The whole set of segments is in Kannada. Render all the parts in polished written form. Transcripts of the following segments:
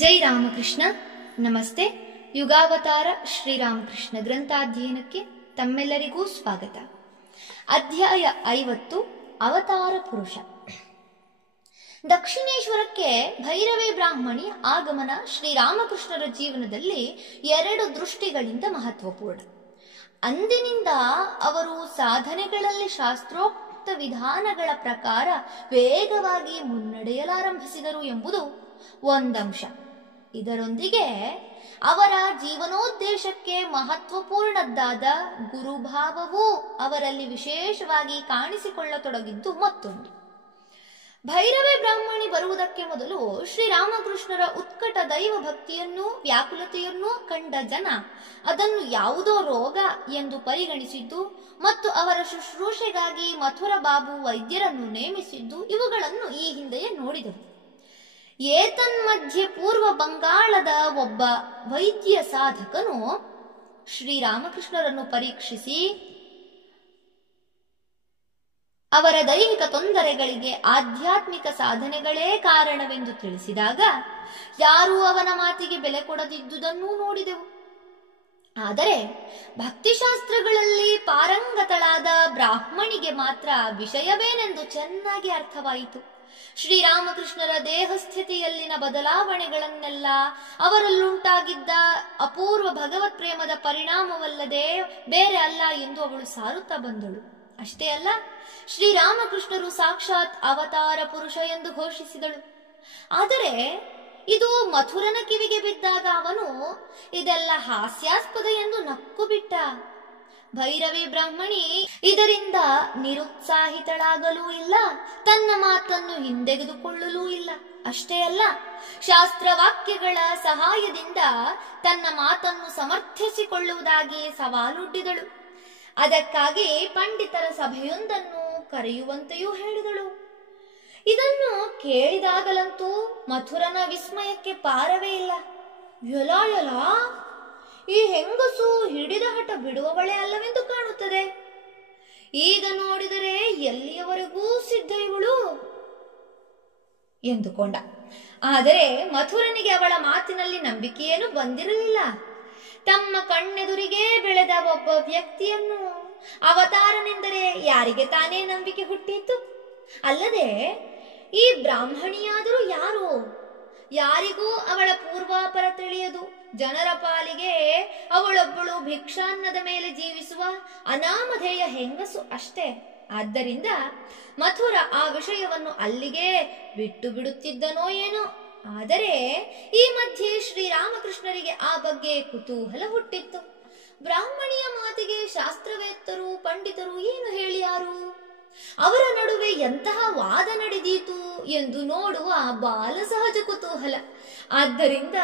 ಜೈ ರಾಮಕೃಷ್ಣ. ನಮಸ್ತೆ. ಯುಗಾವತಾರ ಶ್ರೀರಾಮಕೃಷ್ಣ ಗ್ರಂಥಾಧ್ಯಯನಕ್ಕೆ ತಮ್ಮೆಲ್ಲರಿಗೂ ಸ್ವಾಗತ. ಅಧ್ಯಾಯ 50 ಅವತಾರ ಪುರುಷ. ದಕ್ಷಿಣೇಶ್ವರಕ್ಕೆ ಭೈರವಿ ಬ್ರಾಹ್ಮಣಿ ಆಗಮನ ಶ್ರೀರಾಮಕೃಷ್ಣರ ಜೀವನದಲ್ಲಿ 2 ದೃಷ್ಟಿಗಳಿಂದ ಮಹತ್ವಪೂರ್ಣ. ಅಂದಿನಿಂದ ಅವರು ಸಾಧನೆಗಳಲ್ಲಿ ಶಾಸ್ತ್ರೋಕ್ತ ವಿಧಾನಗಳ ಪ್ರಕಾರ ವೇಗವಾಗಿ ಮುನ್ನಡೆಯಲಾರಂಭಿಸಿದರು ಎಂಬುದು ಒಂದಂಶ. ಇದರೊಂದಿಗೆ ಅವರ ಜೀವನೋದ್ದೇಶಕ್ಕೆ ಮಹತ್ವಪೂರ್ಣದ್ದಾದ ಗುರುಭಾವವೂ ಅವರಲ್ಲಿ ವಿಶೇಷವಾಗಿ ಕಾಣಿಸಿಕೊಳ್ಳತೊಡಗಿದ್ದು ಮತ್ತೊಂದು. ಭೈರವಿ ಬ್ರಾಹ್ಮಣಿ ಬರುವುದಕ್ಕೆ ಮೊದಲು ಶ್ರೀರಾಮಕೃಷ್ಣರ ಉತ್ಕಟ ದೈವ ಭಕ್ತಿಯನ್ನೂ ವ್ಯಾಕುಲತೆಯನ್ನೂ ಕಂಡ ಜನ ಅದನ್ನು ಯಾವುದೋ ರೋಗ ಎಂದು ಪರಿಗಣಿಸಿದ್ದು ಮತ್ತು ಅವರ ಶುಶ್ರೂಷೆಗಾಗಿ ಮಥುರ ಬಾಬು ವೈದ್ಯರನ್ನು ನೇಮಿಸಿದ್ದು ಇವುಗಳನ್ನು ಈ ಹಿಂದೆಯೇ ನೋಡಿದರು. ಏತನ್ಮಧ್ಯೆ ಪೂರ್ವ ಬಂಗಾಳದ ಒಬ್ಬ ವೈದ್ಯ ಸಾಧಕನು ಶ್ರೀರಾಮಕೃಷ್ಣರನ್ನು ಪರೀಕ್ಷಿಸಿ ಅವರ ದೈಹಿಕ ತೊಂದರೆಗಳಿಗೆ ಆಧ್ಯಾತ್ಮಿಕ ಸಾಧನೆಗಳೇ ಕಾರಣವೆಂದು ತಿಳಿಸಿದಾಗ ಯಾರೂ ಅವನ ಮಾತಿಗೆ ಬೆಲೆ ಕೊಡದಿದ್ದುದನ್ನೂ ನೋಡಿದೆವು. ಆದರೆ ಭಕ್ತಿಶಾಸ್ತ್ರಗಳಲ್ಲಿ ಪಾರಂಗತಳಾದ ಬ್ರಾಹ್ಮಣಿಗೆ ಮಾತ್ರ ವಿಷಯವೇನೆಂದು ಚೆನ್ನಾಗಿ ಅರ್ಥವಾಯಿತು. ಶ್ರೀರಾಮಕೃಷ್ಣರ ದೇಹಸ್ಥಿತಿಯಲ್ಲಿನ ಬದಲಾವಣೆಗಳನ್ನೆಲ್ಲ ಅವರಲ್ಲುಂಟಾಗಿದ್ದ ಅಪೂರ್ವ ಭಗವತ್ ಪ್ರೇಮದ ಪರಿಣಾಮವಲ್ಲದೆ ಬೇರೆ ಅಲ್ಲ ಎಂದು ಅವಳು ಸಾರುತ್ತಾ ಬಂದಳು. ಅಷ್ಟೇ ಅಲ್ಲ, ಶ್ರೀರಾಮಕೃಷ್ಣರು ಸಾಕ್ಷಾತ್ ಅವತಾರ ಪುರುಷ ಎಂದು ಘೋಷಿಸಿದಳು. ಆದರೆ ಇದು ಮಥುರನ ಕಿವಿಗೆ ಬಿದ್ದಾಗ ಅವನು ಇದೆಲ್ಲ ಹಾಸ್ಯಾಸ್ಪದ ಎಂದು ನಕ್ಕು ಬಿಟ್ಟ. ಭೈರವಿ ಬ್ರಾಹ್ಮಣಿ ಇದರಿಂದ ನಿರುತ್ಸಾಹಿತಳಾಗಲೂ ಇಲ್ಲ, ತನ್ನ ಮಾತನ್ನು ಹಿಂದೆಗೆದುಕೊಳ್ಳಲೂ ಇಲ್ಲ. ಅಷ್ಟೇ ಅಲ್ಲ, ಶಾಸ್ತ್ರವಾಕ್ಯಗಳ ಸಹಾಯದಿಂದ ತನ್ನ ಮಾತನ್ನು ಸಮರ್ಥಿಸಿಕೊಳ್ಳುವುದಾಗಿ ಸವಾಲುಡ್ಡಿದಳು. ಅದಕ್ಕಾಗಿ ಪಂಡಿತರ ಸಭೆಯೊಂದನ್ನು ಕರೆಯುವಂತೆಯೂ ಹೇಳಿದಳು. ಇದನ್ನು ಕೇಳಿದಾಗಲಂತೂ ಮಥುರನ ವಿಸ್ಮಯಕ್ಕೆ ಪಾರವೇ ಇಲ್ಲ. ಎಲ ಈ ಹೆಂಗಸು ಹಿಡಿದ ಹಠ ಬಿಡುವವಳೆ ಅಲ್ಲವೆಂದು ಕಾಣುತ್ತದೆ. ಈಗ ನೋಡಿದರೆ ಎಲ್ಲಿಯವರೆಗೂ ಸಿದ್ಧ ಇವಳು ಎಂದುಕೊಂಡ. ಆದರೆ ಮಥುರನಿಗೆ ಅವಳ ಮಾತಿನಲ್ಲಿ ನಂಬಿಕೆಯೇನು ಬಂದಿರಲಿಲ್ಲ. ತಮ್ಮ ಕಣ್ಣೆದುರಿಗೆ ಬೆಳೆದ ಒಬ್ಬ ವ್ಯಕ್ತಿಯನ್ನು ಅವತಾರನೆಂದರೆ ಯಾರಿಗೆ ತಾನೇ ನಂಬಿಕೆ ಹುಟ್ಟಿತ್ತು? ಅಲ್ಲದೆ ಈ ಬ್ರಾಹ್ಮಣಿಯಾದರೂ ಯಾರು? ಯಾರಿಗೂ ಅವಳ ಪೂರ್ವಾಪರ ತಿಳಿಯದು. ಜನರ ಪಾಲಿಗೆ ಅವಳೊಬ್ಬಳು ಭಿಕ್ಷಾನ್ನದ ಮೇಲೆ ಜೀವಿಸುವ ಅನಾಮಧೇಯ ಹೆಂಗಸು ಅಷ್ಟೇ. ಆದ್ದರಿಂದ ಮಥುರ ಆ ವಿಷಯವನ್ನು ಅಲ್ಲಿಗೆ ಬಿಟ್ಟು ಬಿಡುತ್ತಿದ್ದನೋ ಏನೋ. ಆದರೆ ಈ ಮಧ್ಯೆ ಶ್ರೀರಾಮಕೃಷ್ಣರಿಗೆ ಆ ಬಗ್ಗೆ ಕುತೂಹಲ ಹುಟ್ಟಿತ್ತು. ಬ್ರಾಹ್ಮಣಿಯ ಮಾತಿಗೆ ಶಾಸ್ತ್ರವೇತ್ತರು ಪಂಡಿತರು ಏನು ಹೇಳಿಯಾರು? ಅವರ ನಡುವೆ ಎಂತಹ ವಾದ ನಡೆದೀತು ಎಂದು ನೋಡುವ ಬಾಲ ಸಹಜ ಕುತೂಹಲ. ಆದ್ದರಿಂದ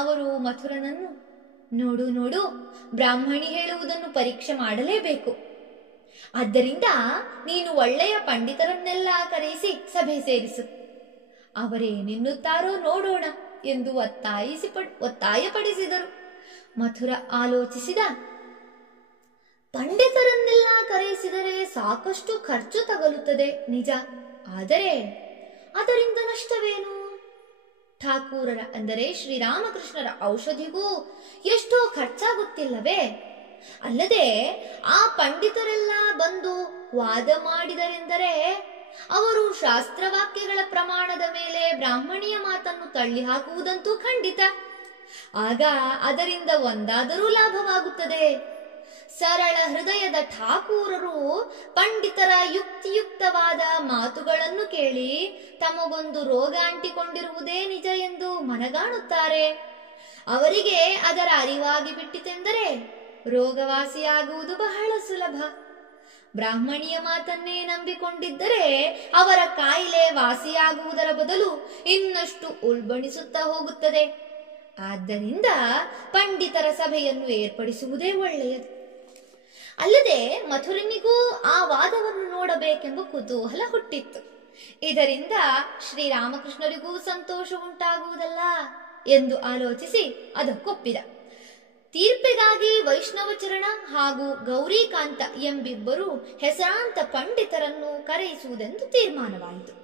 ಅವರು ಮಥುರನನ್ನು ನೋಡು ಬ್ರಾಹ್ಮಣಿ ಹೇಳುವುದನ್ನು ಪರೀಕ್ಷೆ ಮಾಡಲೇಬೇಕು. ಆದ್ದರಿಂದ ನೀನು ಒಳ್ಳೆಯ ಪಂಡಿತರನ್ನೆಲ್ಲ ಕರೆಯಿಸಿ ಸಭೆ ಸೇರಿಸು. ಅವರೇನೆನ್ನುತ್ತಾರೋ ನೋಡೋಣ ಎಂದು ಒತ್ತಾಯಪಡಿಸಿದರು. ಮಥುರ ಆಲೋಚಿಸಿದ. ಪಂಡಿತರನ್ನೆಲ್ಲ ಕರೆಯಿಸಿದರೆ ಸಾಕಷ್ಟು ಖರ್ಚು ತಗಲುತ್ತದೆ ನಿಜ. ಆದರೆ ಅದರಿಂದ ನಷ್ಟವೇನು? ಠಾಕೂರರ ಅಂದರೆ ಶ್ರೀರಾಮಕೃಷ್ಣರ ಔಷಧಿಗೂ ಎಷ್ಟೋ ಖರ್ಚಾಗುತ್ತಿಲ್ಲವೇ? ಅಲ್ಲದೆ ಆ ಪಂಡಿತರೆಲ್ಲ ಬಂದು ವಾದ ಮಾಡಿದರೆಂದರೆ ಅವರು ಶಾಸ್ತ್ರವಾಕ್ಯಗಳ ಪ್ರಮಾಣದ ಮೇಲೆ ಬ್ರಾಹ್ಮಣಿಯ ಮಾತನ್ನು ತಳ್ಳಿ ಹಾಕುವುದಂತೂ ಖಂಡಿತ. ಆಗ ಅದರಿಂದ ಒಂದಾದರೂ ಲಾಭವಾಗುತ್ತದೆ. ಸರಳ ಹೃದಯದ ಠಾಕೂರರು ಪಂಡಿತರ ಯುಕ್ತಿಯುಕ್ತವಾದ ಮಾತುಗಳನ್ನು ಕೇಳಿ ತಮಗೊಂದು ರೋಗ ಅಂಟಿಕೊಂಡಿರುವುದೇ ನಿಜ ಎಂದು ಮನಗಾಣುತ್ತಾರೆ. ಅವರಿಗೆ ಅದರ ಅರಿವಾಗಿ ಬಿಟ್ಟಿತೆಂದರೆ ರೋಗವಾಸಿಯಾಗುವುದು ಬಹಳ ಸುಲಭ. ಬ್ರಾಹ್ಮಣಿಯ ಮಾತನ್ನೇ ನಂಬಿಕೊಂಡಿದ್ದರೆ ಅವರ ಕಾಯಿಲೆ ವಾಸಿಯಾಗುವುದರ ಬದಲು ಇನ್ನಷ್ಟು ಉಲ್ಬಣಿಸುತ್ತಾ ಹೋಗುತ್ತದೆ. ಆದ್ದರಿಂದ ಪಂಡಿತರ ಸಭೆಯನ್ನು ಏರ್ಪಡಿಸುವುದೇ ಒಳ್ಳೆಯದು. ಅಲ್ಲದೆ ಮಥುರನಿಗೂ ಆ ವಾದವನ್ನು ನೋಡಬೇಕೆಂಬ ಕುತೂಹಲ ಹುಟ್ಟಿತ್ತು. ಇದರಿಂದ ಶ್ರೀರಾಮಕೃಷ್ಣರಿಗೂ ಸಂತೋಷ ಉಂಟಾಗುವುದಲ್ಲ ಎಂದು ಆಲೋಚಿಸಿ ಅದಕ್ಕೊಪ್ಪಿದ. ತೀರ್ಪಿಗಾಗಿ ವೈಷ್ಣವಚರಣ ಹಾಗೂ ಗೌರಿಕಾಂತ ಎಂಬಿಬ್ಬರು ಹೆಸರಾಂತ ಪಂಡಿತರನ್ನು ಕರೆಯಿಸುವುದೆಂದು ತೀರ್ಮಾನವಾಯಿತು.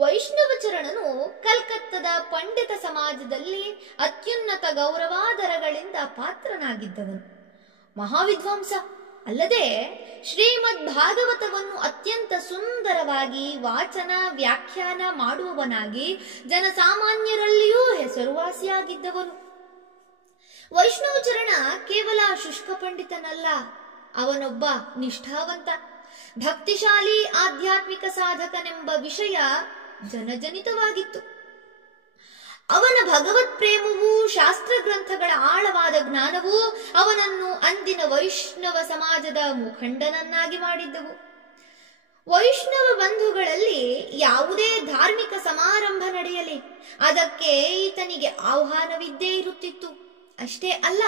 ವೈಷ್ಣವಚರಣನು ಕಲ್ಕತ್ತದ ಪಂಡಿತ ಸಮಾಜದಲ್ಲಿ ಅತ್ಯುನ್ನತ ಗೌರವಾದರಗಳಿಂದ ಪಾತ್ರನಾಗಿದ್ದವನು. ಮಹಾವಿದ್ವಾಂಸ ಅಲ್ಲದೆ ಶ್ರೀಮದ್ ಭಾಗವತವನ್ನು ಅತ್ಯಂತ ಸುಂದರವಾಗಿ ವಾಚನ ವ್ಯಾಖ್ಯಾನ ಮಾಡುವವನಾಗಿ ಜನಸಾಮಾನ್ಯರಲ್ಲಿಯೂ ಹೆಸರುವಾಸಿಯಾಗಿದ್ದವನು. ವೈಷ್ಣವಚರಣ ಕೇವಲ ಶುಷ್ಕ ಪಂಡಿತನಲ್ಲ, ಅವನೊಬ್ಬ ನಿಷ್ಠಾವಂತ ಭಕ್ತಿಶಾಲಿ ಆಧ್ಯಾತ್ಮಿಕ ಸಾಧಕನೆಂಬ ವಿಷಯ ಜನಜನಿತವಾಗಿತ್ತು. ಅವನ ಭಗವತ್ ಪ್ರೇಮವೂ ಶಾಸ್ತ್ರ ಗ್ರಂಥಗಳ ಆಳವಾದ ಜ್ಞಾನವೂ ಅವನನ್ನು ಅಂದಿನ ವೈಷ್ಣವ ಸಮಾಜದ ಮುಖಂಡನನ್ನಾಗಿ ಮಾಡಿದ್ದವು. ವೈಷ್ಣವ ಬಂಧುಗಳಲ್ಲಿ ಯಾವುದೇ ಧಾರ್ಮಿಕ ಸಮಾರಂಭ ನಡೆಯಲಿ ಅದಕ್ಕೆ ಈತನಿಗೆ ಆಹ್ವಾನವಿದ್ದೇ ಇರುತ್ತಿತ್ತು. ಅಷ್ಟೇ ಅಲ್ಲ,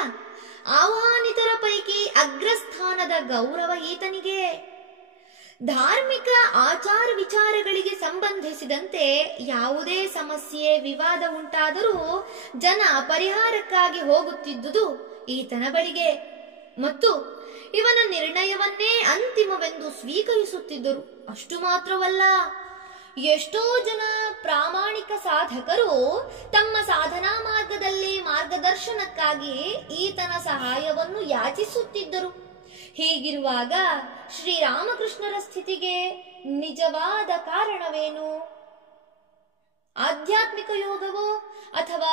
ಆಹ್ವಾನಿತರ ಪೈಕಿ ಅಗ್ರಸ್ಥಾನದ ಗೌರವ ಈತನಿಗೆ. ಧಾರ್ಮಿಕ ಆಚಾರ ವಿಚಾರಗಳಿಗೆ ಸಂಬಂಧಿಸಿದಂತೆ ಯಾವುದೇ ಸಮಸ್ಯೆ ವಿವಾದ ಉಂಟಾದರೂ ಜನ ಪರಿಹಾರಕ್ಕಾಗಿ ಹೋಗುತ್ತಿದ್ದುದು ಈತನ ಬಳಿಗೆ ಮತ್ತು ಇವನ ನಿರ್ಣಯವನ್ನೇ ಅಂತಿಮವೆಂದು ಸ್ವೀಕರಿಸುತ್ತಿದ್ದರು. ಅಷ್ಟು ಮಾತ್ರವಲ್ಲ, ಎಷ್ಟೋ ಜನ ಪ್ರಾಮಾಣಿಕ ಸಾಧಕರು ತಮ್ಮ ಸಾಧನಾ ಮಾರ್ಗದಲ್ಲಿ ಮಾರ್ಗದರ್ಶನಕ್ಕಾಗಿ ಈತನ ಸಹಾಯವನ್ನು ಯಾಚಿಸುತ್ತಿದ್ದರು. ಹೀಗಿರುವಾಗ ಶ್ರೀರಾಮಕೃಷ್ಣರ ಸ್ಥಿತಿಗೆ ನಿಜವಾದ ಕಾರಣವೇನು? ಆಧ್ಯಾತ್ಮಿಕ ಯೋಗವೋ ಅಥವಾ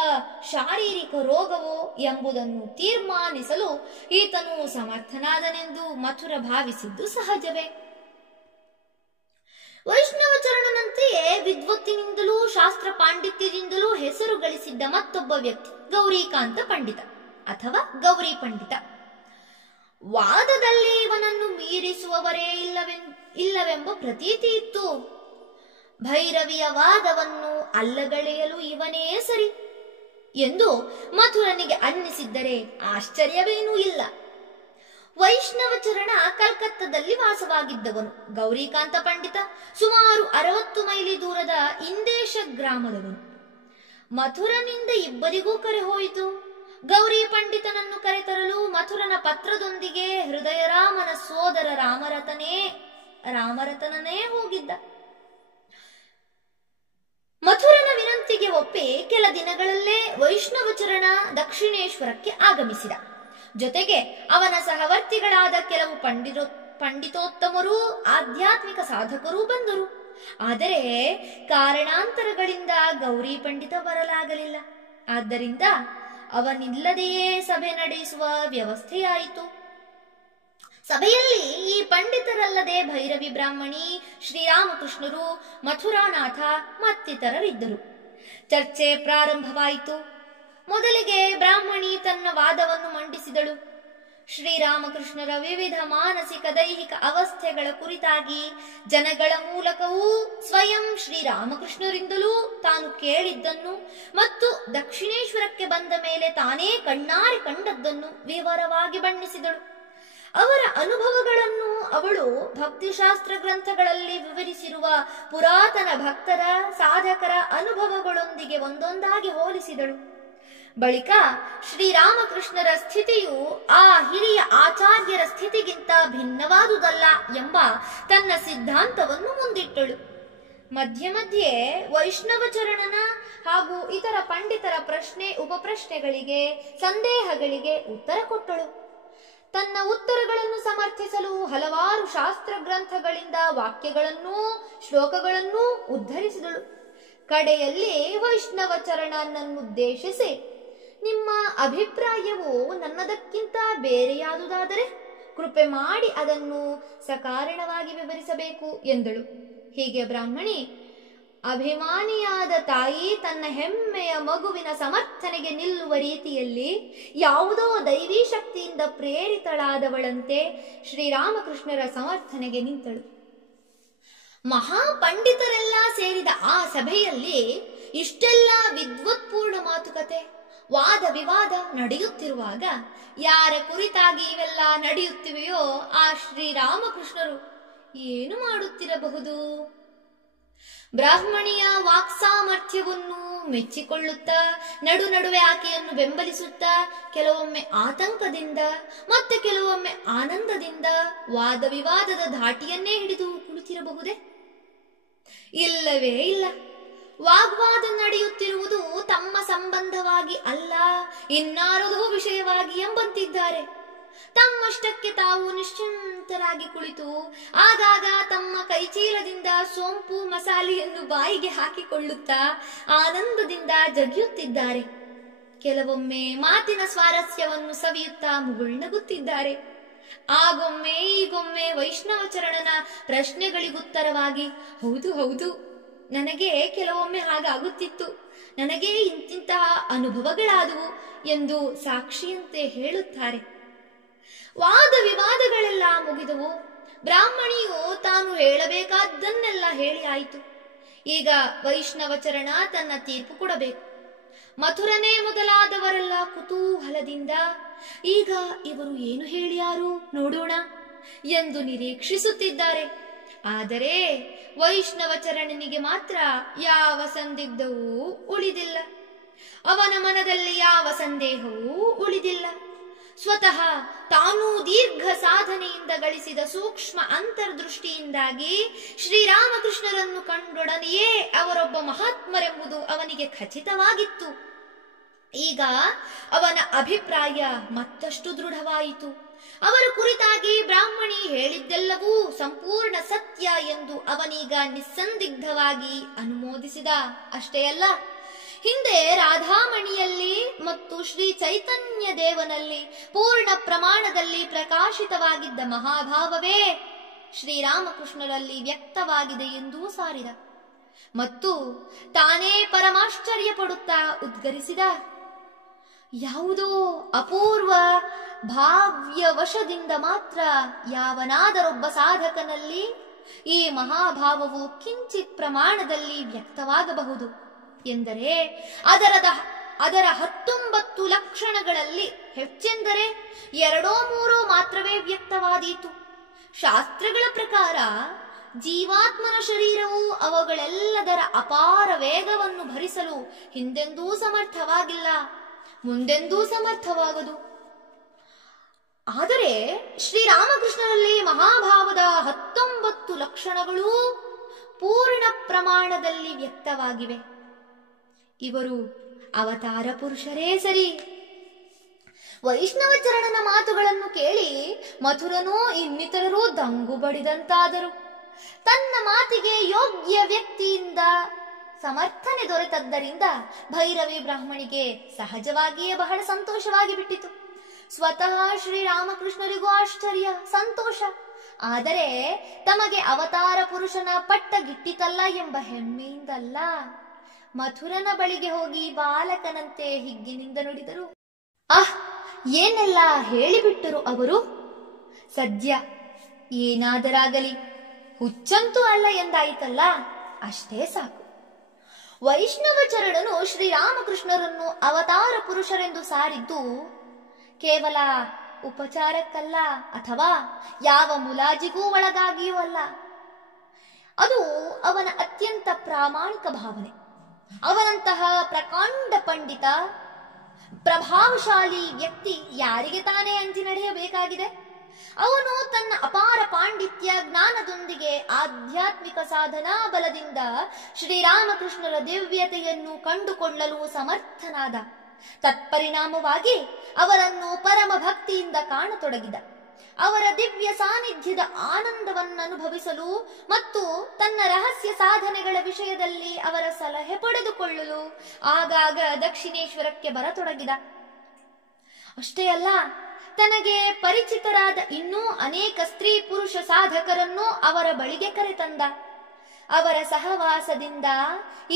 ಶಾರೀರಿಕ ರೋಗವೋ ಎಂಬುದನ್ನು ತೀರ್ಮಾನಿಸಲು ಈತನು ಸಮರ್ಥನಾದನೆಂದು ಮಥುರ ಭಾವಿಸಿದ್ದು ಸಹಜವೇ. ವೈಷ್ಣವಚರಣನಂತೆಯೇ ವಿದ್ವತ್ತಿನಿಂದಲೂ ಶಾಸ್ತ್ರ ಪಾಂಡಿತ್ಯದಿಂದಲೂ ಹೆಸರು ಗಳಿಸಿದ್ದ ಮತ್ತೊಬ್ಬ ವ್ಯಕ್ತಿ ಗೌರಿಕಾಂತ ಪಂಡಿತ ಅಥವಾ ಗೌರಿ ಪಂಡಿತ. ವಾದದಲ್ಲಿ ಇವನನ್ನು ಮೀರಿಸುವವರೇ ಇಲ್ಲವೆಂಬ ಪ್ರತೀತಿ ಇತ್ತು. ಭೈರವಿಯ ವಾದವನ್ನು ಅಲ್ಲಗಳೆಯಲು ಇವನೇ ಸರಿ ಎಂದು ಮಥುರನಿಗೆ ಅನ್ನಿಸಿದ್ದರೆ ಆಶ್ಚರ್ಯವೇನೂ ಇಲ್ಲ. ವೈಷ್ಣವಚರಣ ಕಲ್ಕತ್ತದಲ್ಲಿ ವಾಸವಾಗಿದ್ದವನು. ಗೌರಿಕಾಂತ ಪಂಡಿತ ಸುಮಾರು 60 ಮೈಲಿ ದೂರದ ಇಂದೇಶ ಗ್ರಾಮದವನು. ಮಥುರನಿಂದ ಇಬ್ಬರಿಗೂ ಕರೆ ಹೋಯಿತು. ಗೌರಿ ಪಂಡಿತನನ್ನು ಕರೆತರಲು ಮಥುರನ ಪತ್ರದೊಂದಿಗೆ ಹೃದಯರಾಮನ ಸೋದರ ರಾಮರತನನೇ ಹೋಗಿದ್ದ. ಮಥುರನ ವಿನಂತಿಗೆ ಒಪ್ಪಿ ಕೆಲ ದಿನಗಳಲ್ಲೇ ವೈಷ್ಣವಚರಣ ದಕ್ಷಿಣೇಶ್ವರಕ್ಕೆ ಆಗಮಿಸಿದ. ಜೊತೆಗೆ ಅವನ ಸಹವರ್ತಿಗಳಾದ ಕೆಲವು ಪಂಡಿತೋತ್ತಮರೂ ಆಧ್ಯಾತ್ಮಿಕ ಸಾಧಕರೂ ಬಂದರು. ಆದರೆ ಕಾರಣಾಂತರಗಳಿಂದ ಗೌರಿ ಪಂಡಿತ ಬರಲಾಗಲಿಲ್ಲ. ಆದ್ದರಿಂದ ಅವನಿಲ್ಲದೆಯೇ ಸಭೆ ನಡೆಸುವ ವ್ಯವಸ್ಥೆಯಾಯಿತು. ಸಭೆಯಲ್ಲಿ ಈ ಪಂಡಿತರಲ್ಲದೆ ಭೈರವಿ ಬ್ರಾಹ್ಮಣಿ, ಶ್ರೀರಾಮಕೃಷ್ಣರು, ಮಥುರಾನಾಥ ಮತ್ತಿತರರಿದ್ದರು. ಚರ್ಚೆ ಪ್ರಾರಂಭವಾಯಿತು. ಮೊದಲಿಗೆ ಬ್ರಾಹ್ಮಣಿ ತನ್ನ ವಾದವನ್ನು ಮಂಡಿಸಿದಳು. ಶ್ರೀರಾಮಕೃಷ್ಣರ ವಿವಿಧ ಮಾನಸಿಕ ದೈಹಿಕ ಅವಸ್ಥೆಗಳ ಕುರಿತಾಗಿ ಜನಗಳ ಮೂಲಕವೂ ಸ್ವಯಂ ಶ್ರೀರಾಮಕೃಷ್ಣರಿಂದಲೂ ತಾನು ಕೇಳಿದ್ದನ್ನು ಮತ್ತು ದಕ್ಷಿಣೇಶ್ವರಕ್ಕೆ ಬಂದ ಮೇಲೆ ತಾನೇ ಕಣ್ಣಾರೆ ಕಂಡದ್ದನ್ನು ವಿವರವಾಗಿ ಬಣ್ಣಿಸಿದಳು. ಅವರ ಅನುಭವಗಳನ್ನು ಅವಳು ಭಕ್ತಿಶಾಸ್ತ್ರ ಗ್ರಂಥಗಳಲ್ಲಿ ವಿವರಿಸಿರುವ ಪುರಾತನ ಭಕ್ತರ ಸಾಧಕರ ಅನುಭವಗಳೊಂದಿಗೆ ಒಂದೊಂದಾಗಿ ಹೋಲಿಸಿದಳು. ಬಳಿಕ ಶ್ರೀರಾಮಕೃಷ್ಣರ ಸ್ಥಿತಿಯು ಆ ಹಿರಿಯ ಆಚಾರ್ಯರ ಸ್ಥಿತಿಗಿಂತ ಭಿನ್ನವಾದುದಲ್ಲ ಎಂಬ ತನ್ನ ಸಿದ್ಧಾಂತವನ್ನು ಮುಂದಿಟ್ಟಳು. ಮಧ್ಯೆ ಮಧ್ಯೆ ವೈಷ್ಣವಚರಣನ ಹಾಗೂ ಇತರ ಪಂಡಿತರ ಪ್ರಶ್ನೆ ಉಪಪ್ರಶ್ನೆಗಳಿಗೆ, ಸಂದೇಹಗಳಿಗೆ ಉತ್ತರ ಕೊಟ್ಟಳು. ತನ್ನ ಉತ್ತರಗಳನ್ನು ಸಮರ್ಥಿಸಲು ಹಲವಾರು ಶಾಸ್ತ್ರ ಗ್ರಂಥಗಳಿಂದ ವಾಕ್ಯಗಳನ್ನೂ ಶ್ಲೋಕಗಳನ್ನೂ ಉದ್ಧರಿಸಿದಳು. ಕಡೆಯಲ್ಲಿ ವೈಷ್ಣವಚರಣನನ್ನುದ್ದೇಶಿಸಿ, ನಿಮ್ಮ ಅಭಿಪ್ರಾಯವು ನನ್ನದಕ್ಕಿಂತ ಬೇರೆಯಾದುದಾದರೆ ಕೃಪೆ ಮಾಡಿ ಅದನ್ನು ಸಕಾರಣವಾಗಿ ವಿವರಿಸಬೇಕು ಎಂದಳು. ಹೀಗೆ ಬ್ರಾಹ್ಮಣಿ ಅಭಿಮಾನಿಯಾದ ತಾಯಿ ತನ್ನ ಹೆಮ್ಮೆಯ ಮಗುವಿನ ಸಮರ್ಥನೆಗೆ ನಿಲ್ಲುವ ರೀತಿಯಲ್ಲಿ ಯಾವುದೋ ದೈವೀ ಶಕ್ತಿಯಿಂದ ಪ್ರೇರಿತಳಾದವಳಂತೆ ಶ್ರೀರಾಮಕೃಷ್ಣರ ಸಮರ್ಥನೆಗೆ ನಿಂತಳು. ಮಹಾಪಂಡಿತರೆಲ್ಲ ಸೇರಿದ ಆ ಸಭೆಯಲ್ಲಿ ಇಷ್ಟೆಲ್ಲ ವಿದ್ವತ್ಪೂರ್ಣ ಮಾತುಕತೆ, ವಾದ ವಿವಾದ ನಡೆಯುತ್ತಿರುವಾಗ ಯಾರ ಕುರಿತಾಗಿ ಇವೆಲ್ಲ ನಡೆಯುತ್ತಿವೆಯೋ ಆ ಶ್ರೀರಾಮಕೃಷ್ಣರು ಏನು ಮಾಡುತ್ತಿರಬಹುದು? ಬ್ರಾಹ್ಮಣಿಯ ವಾಕ್ಸಾಮರ್ಥ್ಯವನ್ನು ಮೆಚ್ಚಿಕೊಳ್ಳುತ್ತಾ ನಡುವೆ ಆಕೆಯನ್ನು ಬೆಂಬಲಿಸುತ್ತಾ ಕೆಲವೊಮ್ಮೆ ಆತಂಕದಿಂದ ಮತ್ತೆ ಕೆಲವೊಮ್ಮೆ ಆನಂದದಿಂದ ವಾದ ವಿವಾದದ ಧಾಟಿಯನ್ನೇ ಹಿಡಿದು ಕುಳಿತಿರಬಹುದೇ? ಇಲ್ಲವೇ ಇಲ್ಲ. ವಾಗ್ವಾದ ನಡೆಯುತ್ತಿರುವುದು ತಮ್ಮ ಸಂಬಂಧವಾಗಿ ಅಲ್ಲ, ಇನ್ನಾರದೋ ವಿಷಯವಾಗಿ ಎಂಬಂತಿದ್ದಾರೆ. ತಮ್ಮಷ್ಟಕ್ಕೆ ತಾವು ನಿಶ್ಚಿಂತರಾಗಿ ಕುಳಿತು ಆಗಾಗ ತಮ್ಮ ಕೈಚೀಲದಿಂದ ಸೋಂಪು ಮಸಾಲೆಯನ್ನು ಬಾಯಿಗೆ ಹಾಕಿಕೊಳ್ಳುತ್ತಾ ಆನಂದದಿಂದ ಜಗಿಯುತ್ತಿದ್ದಾರೆ. ಕೆಲವೊಮ್ಮೆ ಮಾತಿನ ಸ್ವಾರಸ್ಯವನ್ನು ಸವಿಯುತ್ತಾ ಮುಗುಳ್ನಗುತ್ತಿದ್ದಾರೆ. ಆಗೊಮ್ಮೆ ಈಗೊಮ್ಮೆ ವೈಷ್ಣವಚರಣನ ಪ್ರಶ್ನೆಗಳಿಗುತ್ತರವಾಗಿ ಹೌದು ಹೌದು, ನನಗೆ ಕೆಲವೊಮ್ಮೆ ಹಾಗಾಗುತ್ತಿತ್ತು, ನನಗೆ ಇಂತಿಂತಹ ಅನುಭವಗಳಾದವು ಎಂದು ಸಾಕ್ಷಿಯಂತೆ ಹೇಳುತ್ತಾರೆ. ವಾದ ವಿವಾದಗಳೆಲ್ಲ ಮುಗಿದವು. ಬ್ರಾಹ್ಮಣಿಯು ತಾನು ಹೇಳಬೇಕಾದ್ದನ್ನೆಲ್ಲ ಹೇಳಿ ಆಯಿತು. ಈಗ ವೈಷ್ಣವಚರಣ ತನ್ನ ತೀರ್ಪು ಕೊಡಬೇಕು. ಮಥುರನೇ ಮೊದಲಾದವರೆಲ್ಲ ಕುತೂಹಲದಿಂದ ಈಗ ಇವರು ಏನು ಹೇಳಿಯಾರು ನೋಡೋಣ ಎಂದು ನಿರೀಕ್ಷಿಸುತ್ತಿದ್ದಾರೆ. ಆದರೆ ವೈಷ್ಣವಚರಣನಿಗೆ ಮಾತ್ರ ಯಾವ ಸಂದಿಗ್ಧವೂ ಉಳಿದಿಲ್ಲ. ಅವನ ಮನದಲ್ಲಿ ಯಾವ ಸಂದೇಹವೂ ಉಳಿದಿಲ್ಲ. ಸ್ವತಃ ತಾನು ದೀರ್ಘ ಸಾಧನೆಯಿಂದ ಗಳಿಸಿದ ಸೂಕ್ಷ್ಮ ಅಂತರ್ದೃಷ್ಟಿಯಿಂದಾಗಿ ಶ್ರೀರಾಮಕೃಷ್ಣರನ್ನು ಕಂಡೊಡನೆಯೇ ಅವರೊಬ್ಬ ಮಹಾತ್ಮರೆಂಬುದು ಅವನಿಗೆ ಖಚಿತವಾಗಿತ್ತು. ಈಗ ಅವನ ಅಭಿಪ್ರಾಯ ಮತ್ತಷ್ಟು ದೃಢವಾಯಿತು. ಅವರ ಕುರಿತಾಗಿ ಬ್ರಾಹ್ಮಣಿ ಹೇಳಿದ್ದೆಲ್ಲವೂ ಸಂಪೂರ್ಣ ಸತ್ಯ ಎಂದು ಅವನೀಗ ನಿಸ್ಸಂದಿಗ್ಧವಾಗಿ ಅನುಮೋದಿಸಿದ. ಅಷ್ಟೇ ಅಲ್ಲ, ಹಿಂದೆ ರಾಧಾಮಣಿಯಲ್ಲಿ ಮತ್ತು ಶ್ರೀ ಚೈತನ್ಯ ದೇವನಲ್ಲಿ ಪೂರ್ಣ ಪ್ರಮಾಣದಲ್ಲಿ ಪ್ರಕಾಶಿತವಾಗಿದ್ದ ಮಹಾಭಾವವೇ ಶ್ರೀರಾಮಕೃಷ್ಣರಲ್ಲಿ ವ್ಯಕ್ತವಾಗಿದೆ ಎಂದೂ ಸಾರಿದ. ಮತ್ತು ತಾನೇ ಪರಮಾಶ್ಚರ್ಯ ಪಡುತ್ತಾ ಉದ್ಗರಿಸಿದ, ಯಾವುದೋ ಅಪೂರ್ವ ಭಾವ್ಯವಶದಿಂದ ಮಾತ್ರ ಯಾವನಾದರೊಬ್ಬ ಸಾಧಕನಲ್ಲಿ ಈ ಮಹಾಭಾವವು ಕಿಂಚಿತ್ ಪ್ರಮಾಣದಲ್ಲಿ ವ್ಯಕ್ತವಾಗಬಹುದು ಎಂದರೆ ಅದರ 19 ಲಕ್ಷಣಗಳಲ್ಲಿ ಹೆಚ್ಚೆಂದರೆ 2-3 ಮಾತ್ರವೇ ವ್ಯಕ್ತವಾದೀತು. ಶಾಸ್ತ್ರಗಳ ಪ್ರಕಾರ ಜೀವಾತ್ಮನ ಶರೀರವು ಅವುಗಳೆಲ್ಲದರ ಅಪಾರ ವೇಗವನ್ನು ಭರಿಸಲು ಹಿಂದೆಂದೂ ಸಮರ್ಥವಾಗಿಲ್ಲ, ಮುಂದೆಂದೂ ಸಮರ್ಥವಾಗದು. ಆದರೆ ಶ್ರೀರಾಮಕೃಷ್ಣರಲ್ಲಿ ಮಹಾಭಾವದ 19 ಲಕ್ಷಣಗಳೂ ಪೂರ್ಣ ಪ್ರಮಾಣದಲ್ಲಿ ವ್ಯಕ್ತವಾಗಿವೆ. ಇವರು ಅವತಾರ ಪುರುಷರೇ ಸರಿ. ವೈಷ್ಣವಚರಣನ ಮಾತುಗಳನ್ನು ಕೇಳಿ ಮಥುರನೂ ಇನ್ನಿತರರೂ ದಂಗು ಬಡಿದಂತಾದರು. ತನ್ನ ಮಾತಿಗೆ ಯೋಗ್ಯ ವ್ಯಕ್ತಿಯಿಂದ ಸಮರ್ಥನೆ ದೊರೆತದ್ದರಿಂದ ಭೈರವಿ ಬ್ರಾಹ್ಮಣಿಗೆ ಸಹಜವಾಗಿಯೇ ಬಹಳ ಸಂತೋಷವಾಗಿ ಬಿಟ್ಟಿತು. ಸ್ವತಃ ಶ್ರೀರಾಮಕೃಷ್ಣರಿಗೂ ಆಶ್ಚರ್ಯ, ಸಂತೋಷ. ಆದರೆ ತಮಗೆ ಅವತಾರ ಪುರುಷನ ಪಟ್ಟ ಗಿಟ್ಟಿತಲ್ಲ ಎಂಬ ಹೆಮ್ಮೆಯಿಂದಲ್ಲ. ಮಥುರನ ಬಳಿಗೆ ಹೋಗಿ ಬಾಲಕನಂತೆ ಹಿಗ್ಗಿನಿಂದ ನುಡಿದರು. ಏನೆಲ್ಲ ಹೇಳಿಬಿಟ್ಟರು ಅವರು. ಸದ್ಯ ಏನಾದರಾಗಲಿ, ಹುಚ್ಚಂತೂ ಅಲ್ಲ ಎಂದಾಯಿತಲ್ಲ, ಅಷ್ಟೇ ಸಾಕು. ವೈಷ್ಣವಚರಣನು ಶ್ರೀರಾಮಕೃಷ್ಣರನ್ನು ಅವತಾರ ಪುರುಷರೆಂದು ಸಾರಿದ್ದು ಕೇವಲ ಉಪಚಾರಕ್ಕಲ್ಲ, ಅಥವಾ ಯಾವ ಮುಲಾಜಿಗೂ ಒಳಗಾಗಿಯೂ ಅಲ್ಲ. ಅದು ಅವನ ಅತ್ಯಂತ ಪ್ರಾಮಾಣಿಕ ಭಾವನೆ. ಅವನಂತಹ ಪ್ರಕಾಂಡ ಪಂಡಿತ, ಪ್ರಭಾವಶಾಲಿ ವ್ಯಕ್ತಿ ಯಾರಿಗೆ ತಾನೇ ಅಂಜಿ ನಡೆಯಬೇಕಾಗಿದೆ? ಅವನು ತನ್ನ ಅಪಾರ ಪಾಂಡಿತ್ಯ ಜ್ಞಾನದೊಂದಿಗೆ ಆಧ್ಯಾತ್ಮಿಕ ಸಾಧನಾ ಬಲದಿಂದ ಶ್ರೀರಾಮಕೃಷ್ಣರ ದಿವ್ಯತೆಯನ್ನು ಕಂಡುಕೊಳ್ಳಲು ಸಮರ್ಥನಾದ. ತತ್ಪರಿಣಾಮವಾಗಿ ಅವರನ್ನು ಪರಮ ಭಕ್ತಿಯಿಂದ ಕಾಣತೊಡಗಿದ. ಅವರ ದಿವ್ಯ ಸಾನ್ನಿಧ್ಯದ ಆನಂದವನ್ನನುಭವಿಸಲು ಮತ್ತು ತನ್ನ ರಹಸ್ಯ ಸಾಧನೆಗಳ ವಿಷಯದಲ್ಲಿ ಅವರ ಸಲಹೆ ಪಡೆದುಕೊಳ್ಳಲು ಆಗಾಗ ದಕ್ಷಿಣೇಶ್ವರಕ್ಕೆ ಬರತೊಡಗಿದ. ಅಷ್ಟೇ ಅಲ್ಲ, ತನಗೆ ಪರಿಚಿತರಾದ ಇನ್ನೂ ಅನೇಕ ಸ್ತ್ರೀ ಪುರುಷ ಸಾಧಕರನ್ನು ಅವರ ಬಳಿಗೆ ಕರೆತಂದ. ಅವರ ಸಹವಾಸದಿಂದ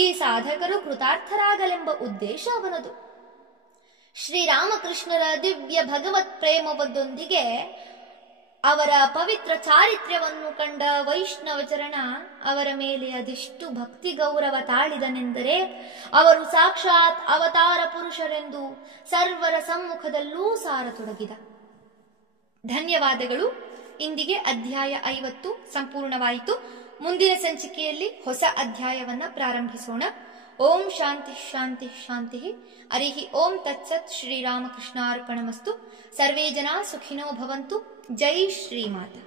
ಈ ಸಾಧಕರು ಕೃತಾರ್ಥರಾಗಲೆಂಬ ಉದ್ದೇಶ ಅವನದು. ಶ್ರೀರಾಮಕೃಷ್ಣರ ದಿವ್ಯ ಭಗವತ್ ಪ್ರೇಮವದೊಂದಿಗೆ ಅವರ ಪವಿತ್ರ ಚಾರಿತ್ರ್ಯವನ್ನು ಕಂಡ ವೈಷ್ಣವಚರಣ ಅವರ ಮೇಲೆ ಅದೆಷ್ಟು ಭಕ್ತಿ ಗೌರವ ತಾಳಿದನೆಂದರೆ ಅವರು ಸಾಕ್ಷಾತ್ ಅವತಾರ ಪುರುಷರೆಂದು ಸರ್ವರ ಸಮ್ಮುಖದಲ್ಲೂ ಸಾರತೊಡಗಿದ. ಧನ್ಯವಾದಗಳು. ಇಂದಿಗೆ ಅಧ್ಯಾಯ 50 ಸಂಪೂರ್ಣವಾಯಿತು. ಮುಂದಿನ ಸಂಚಿಕೆಯಲ್ಲಿ ಹೊಸ ಅಧ್ಯಾಯವನ್ನ ಪ್ರಾರಂಭಿಸೋಣ. ಓಂ ಶಾಂತಿ ಶಾಂತಿ ಶಾಂತಿ. ಹರಿ ಓಂ ತತ್ಸತ್. ಶ್ರೀರಾಮಕೃಷ್ಣಾರ್ಪಣಮಸ್ತು. ಸರ್ವೇ ಜನ ಸುಖಿನೋ ಭವಂತು. ಜೈ ಶ್ರೀಮಾತಾ.